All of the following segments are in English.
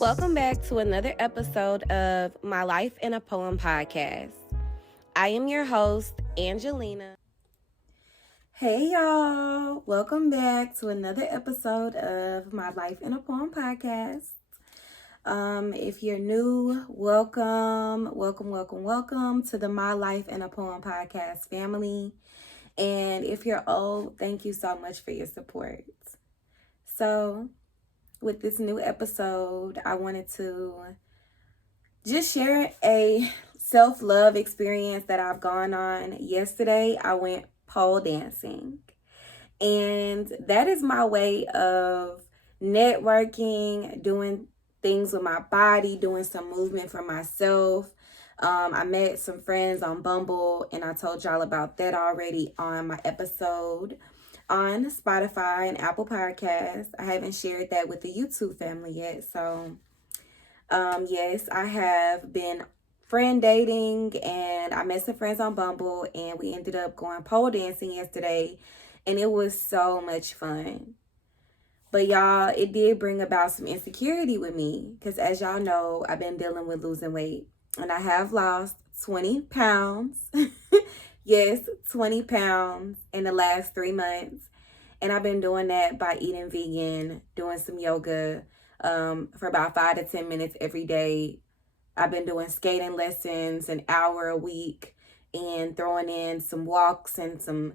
Welcome back to another episode of My Life in a Poem podcast. I am your host, Angelina. Hey y'all, welcome back to another episode of My Life in a Poem podcast. If you're new, welcome to the My Life in a Poem podcast family. And if you're old, thank you so much for your support. So, with this new episode, I wanted to just share a self-love experience that I've gone on. Yesterday, I went pole dancing. And that is my way of networking, doing things with my body, doing some movement for myself. I met some friends on Bumble, and I told y'all about that already on my episode on Spotify and Apple Podcasts. I haven't shared that with the YouTube family yet. So, yes, I have been friend dating, and I met some friends on Bumble, and we ended up going pole dancing yesterday, and it was so much fun. But y'all, it did bring about some insecurity with me, because as y'all know, I've been dealing with losing weight, and I have lost 20 pounds. Yes, 20 pounds in the last 3 months. And I've been doing that by eating vegan, doing some yoga for about 5 to 10 minutes every day. I've been doing skating lessons an hour a week and throwing in some walks and some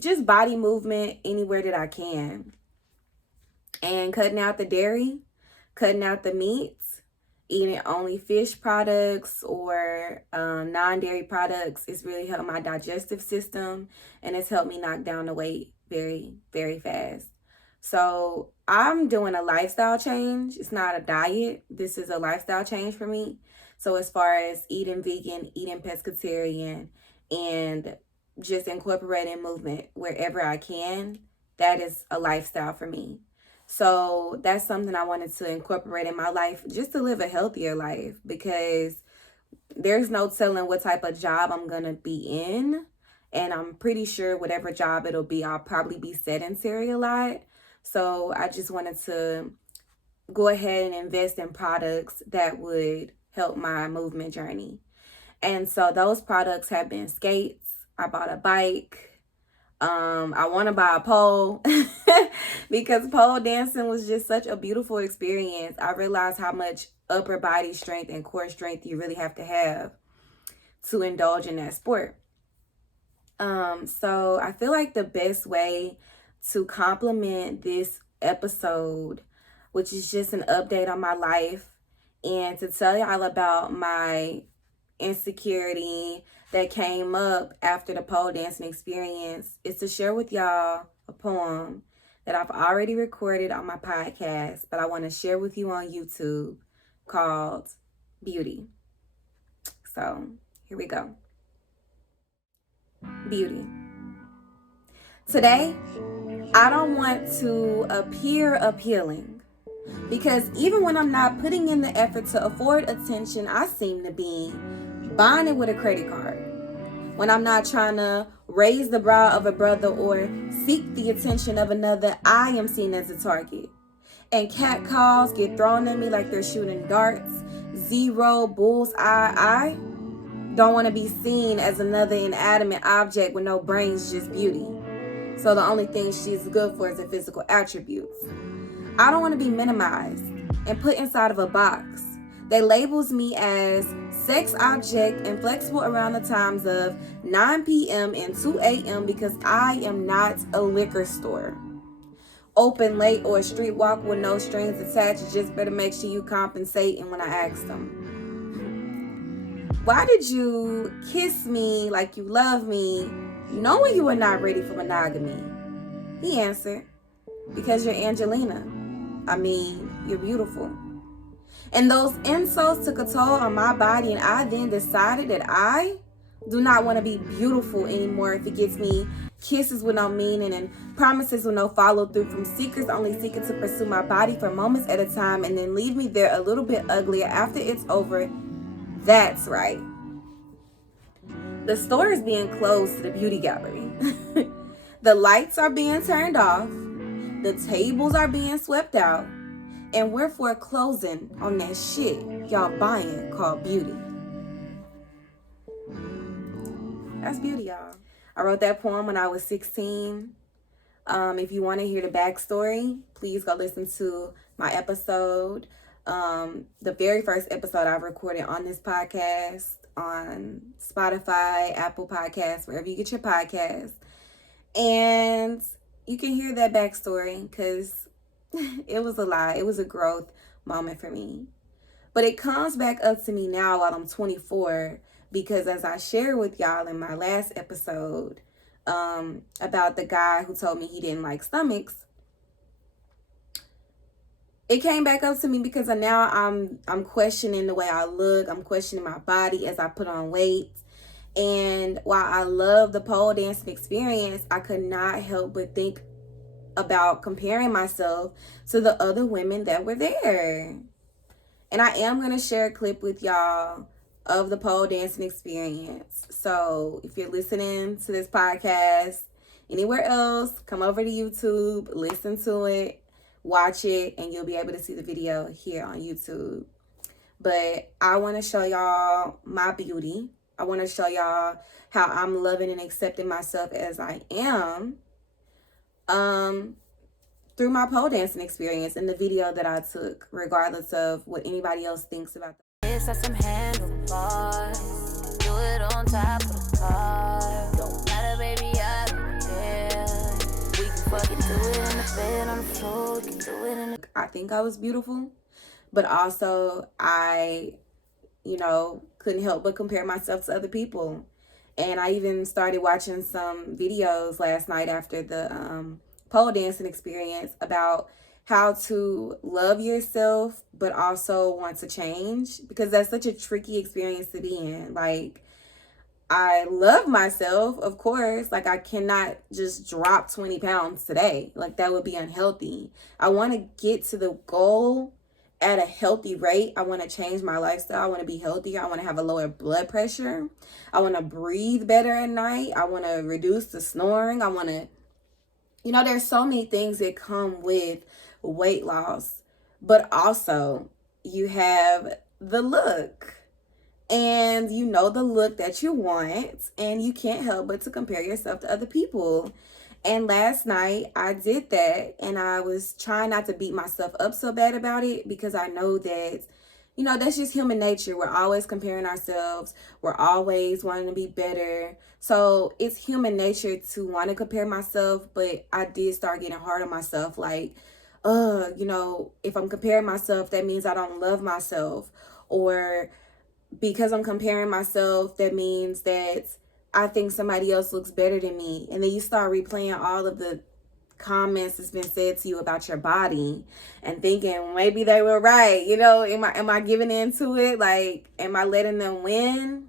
just body movement anywhere that I can. And cutting out the dairy, cutting out the meats, eating only fish products or non-dairy products. It's really helped my digestive system, and it's helped me knock down the weight very, very fast. So I'm doing a lifestyle change. It's not a diet. This is a lifestyle change for me. So as far as eating vegan, eating pescatarian, and just incorporating movement wherever I can, that is a lifestyle for me. So that's something I wanted to incorporate in my life just to live a healthier life, because there's no telling what type of job I'm going to be in. And I'm pretty sure whatever job it'll be, I'll probably be sedentary a lot. So I just wanted to go ahead and invest in products that would help my movement journey. And so those products have been skates. I bought a bike. I want to buy a pole because pole dancing was just such a beautiful experience. I realized how much upper body strength and core strength you really have to indulge in that sport. So I feel like the best way to complement this episode, which is just an update on my life, and to tell y'all about my insecurity that came up after the pole dancing experience, is to share with y'all a poem that I've already recorded on my podcast, but I want to share with you on YouTube, called Beauty. So here we go. Beauty. Today, I don't want to appear appealing, because even when I'm not putting in the effort to afford attention, I seem to be bonded with a credit card. When I'm not trying to raise the brow of a brother or seek the attention of another, I am seen as a target. And cat calls get thrown at me like they're shooting darts. Zero bullseye. I don't want to be seen as another inanimate object with no brains, just beauty. So the only thing she's good for is the physical attributes. I don't want to be minimized and put inside of a box that labels me as sex object and flexible around the times of 9 p.m. and 2 a.m. because I am not a liquor store. Open late or a street walk with no strings attached. You just better make sure you compensating when I ask them. Why did you kiss me like you love me, knowing you were not ready for monogamy? He answered, because you're Angelina. I mean, you're beautiful. And those insults took a toll on my body, and I then decided that I do not want to be beautiful anymore if it gets me kisses with no meaning and promises with no follow through from seekers only seeking to pursue my body for moments at a time and then leave me there a little bit uglier after it's over. That's right. The store is being closed to the beauty gallery. The lights are being turned off. The tables are being swept out. And we're foreclosing on that shit y'all buying called beauty. That's beauty, y'all. I wrote that poem when I was 16. If you want to hear the backstory, please go listen to my episode. The very first episode I've recorded on this podcast on Spotify, Apple Podcasts, wherever you get your podcasts. And you can hear that backstory because it was a lot. It was a growth moment for me. But it comes back up to me now while I'm 24 because as I shared with y'all in my last episode about the guy who told me he didn't like stomachs, it came back up to me because now I'm questioning the way I look. I'm questioning my body as I put on weight. And while I love the pole dancing experience, I could not help but think about comparing myself to the other women that were there. And I am going to share a clip with y'all of the pole dancing experience. So if you're listening to this podcast anywhere else, come over to YouTube, listen to it, watch it, and you'll be able to see the video here on YouTube. But I want to show y'all my beauty. I want to show y'all how I'm loving and accepting myself as I am through my pole dancing experience and the video that I took, regardless of what anybody else thinks about that. It's like some handlebars. Do it on top of the car. Don't matter, baby, I don't care. We can fucking do it in the bed, on the floor. We can do it in the... I think I was beautiful, but also I couldn't help but compare myself to other people. And I even started watching some videos last night after the pole dancing experience about how to love yourself, but also want to change, because that's such a tricky experience to be in. Like, I love myself, of course. Like, I cannot just drop 20 pounds today. Like, that would be unhealthy. I want to get to the goal at a healthy rate. I want to change my lifestyle. I want to be healthier. I want to have a lower blood pressure. I want to breathe better at night. I want to reduce the snoring. I want to, there's so many things that come with weight loss, but also you have the look, and the look that you want, and you can't help but to compare yourself to other people. And last night I did that, and I was trying not to beat myself up so bad about it, because I know that, that's just human nature. We're always comparing ourselves. We're always wanting to be better. So it's human nature to want to compare myself, but I did start getting hard on myself. Like, if I'm comparing myself, that means I don't love myself. Or because I'm comparing myself, that means that I think somebody else looks better than me. And then you start replaying all of the comments that's been said to you about your body and thinking maybe they were right. Am I giving into it? Like, am I letting them win?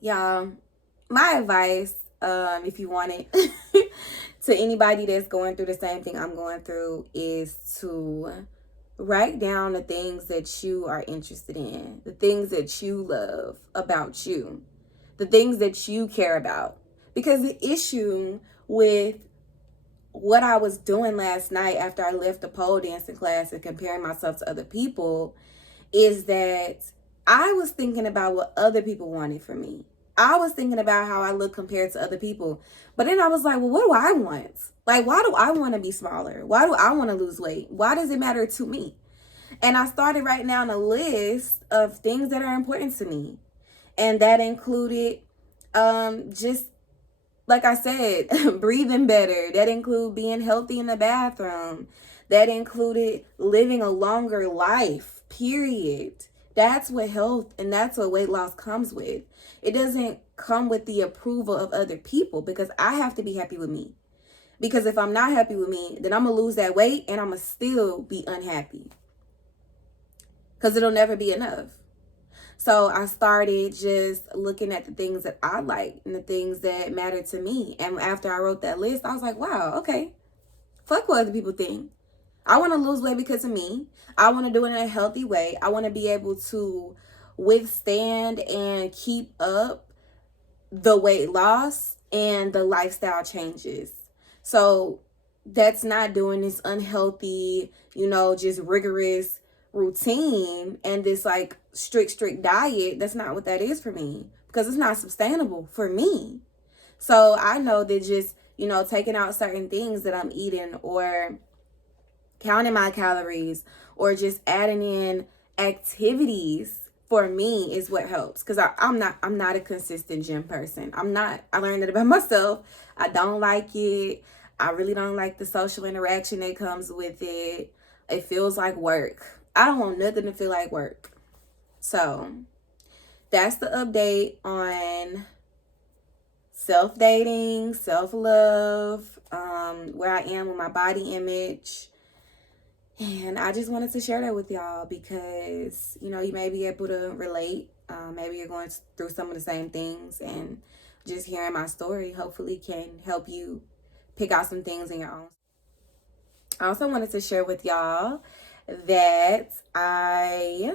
Y'all, my advice, if you want it, to anybody that's going through the same thing I'm going through, is to write down the things that you are interested in, the things that you love about you, the things that you care about. Because the issue with what I was doing last night after I left the pole dancing class and comparing myself to other people is that I was thinking about what other people wanted from me. I was thinking about how I look compared to other people. But then I was like, well, what do I want? Like, why do I want to be smaller? Why do I want to lose weight? Why does it matter to me? And I started writing down a list of things that are important to me. And that included just, like I said, breathing better. That included being healthy in the bathroom. That included living a longer life, period. That's what health and that's what weight loss comes with. It doesn't come with the approval of other people, because I have to be happy with me. Because if I'm not happy with me, then I'm going to lose that weight and I'm going to still be unhappy. Because it'll never be enough. So I started just looking at the things that I like and the things that matter to me. And after I wrote that list, I was like, wow, okay. Fuck what other people think. I want to lose weight because of me. I want to do it in a healthy way. I want to be able to withstand and keep up the weight loss and the lifestyle changes. So that's not doing this unhealthy, just rigorous routine and this like strict diet. That's not what that is for me, because it's not sustainable for me. So I know that just, taking out certain things that I'm eating, or counting my calories, or just adding in activities for me is what helps. Because I'm not a consistent gym person. I learned it about myself. I don't like it. I really don't like the social interaction that comes with it. It feels like work. I don't want nothing to feel like work. So that's the update on self-dating, self-love, where I am with my body image. And I just wanted to share that with y'all because, you may be able to relate. Maybe you're going through some of the same things, and just hearing my story hopefully can help you pick out some things in your own. I also wanted to share with y'all that I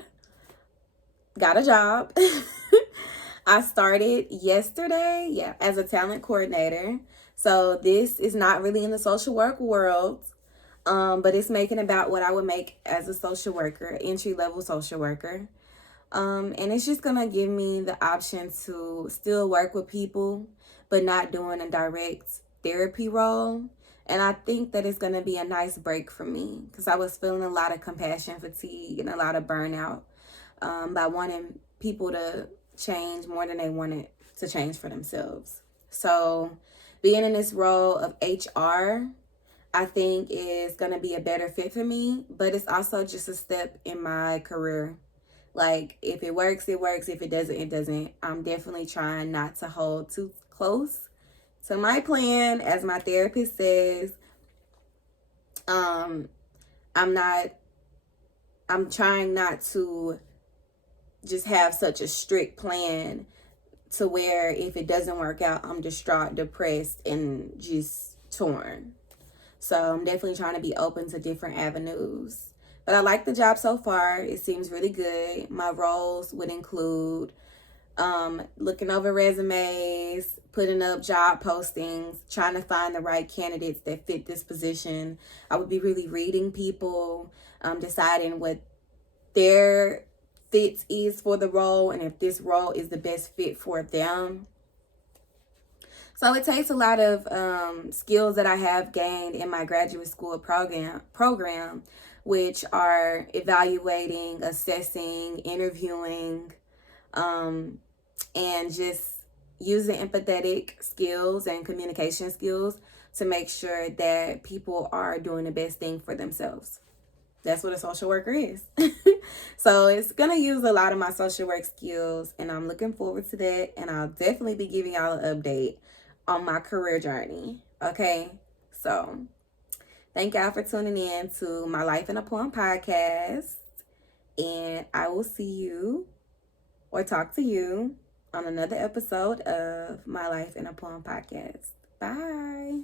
got a job. I started yesterday, as a talent coordinator. So this is not really in the social work world, but it's making about what I would make as a social worker, entry-level social worker. And it's just going to give me the option to still work with people, but not doing a direct therapy role. And I think that it's going to be a nice break for me, because I was feeling a lot of compassion fatigue and a lot of burnout by wanting people to change more than they wanted to change for themselves. So being in this role of HR, I think is going to be a better fit for me, but it's also just a step in my career. Like, if it works, it works. If it doesn't, it doesn't. I'm definitely trying not to hold too close to my plan. As my therapist says, I'm trying not to just have such a strict plan to where if it doesn't work out, I'm distraught, depressed, and just torn. So I'm definitely trying to be open to different avenues. But I like the job so far. It seems really good. My roles would include looking over resumes, putting up job postings, trying to find the right candidates that fit this position. I would be really reading people, deciding what their fit is for the role, and if this role is the best fit for them. So it takes a lot of skills that I have gained in my graduate school program, which are evaluating, assessing, interviewing, and just using empathetic skills and communication skills to make sure that people are doing the best thing for themselves. That's what a social worker is. So it's going to use a lot of my social work skills, and I'm looking forward to that. And I'll definitely be giving y'all an update on my career journey. Okay? So thank y'all for tuning in to my Life in a Poem podcast. And I will see you or talk to you on another episode of my Life in a Poem podcast. Bye.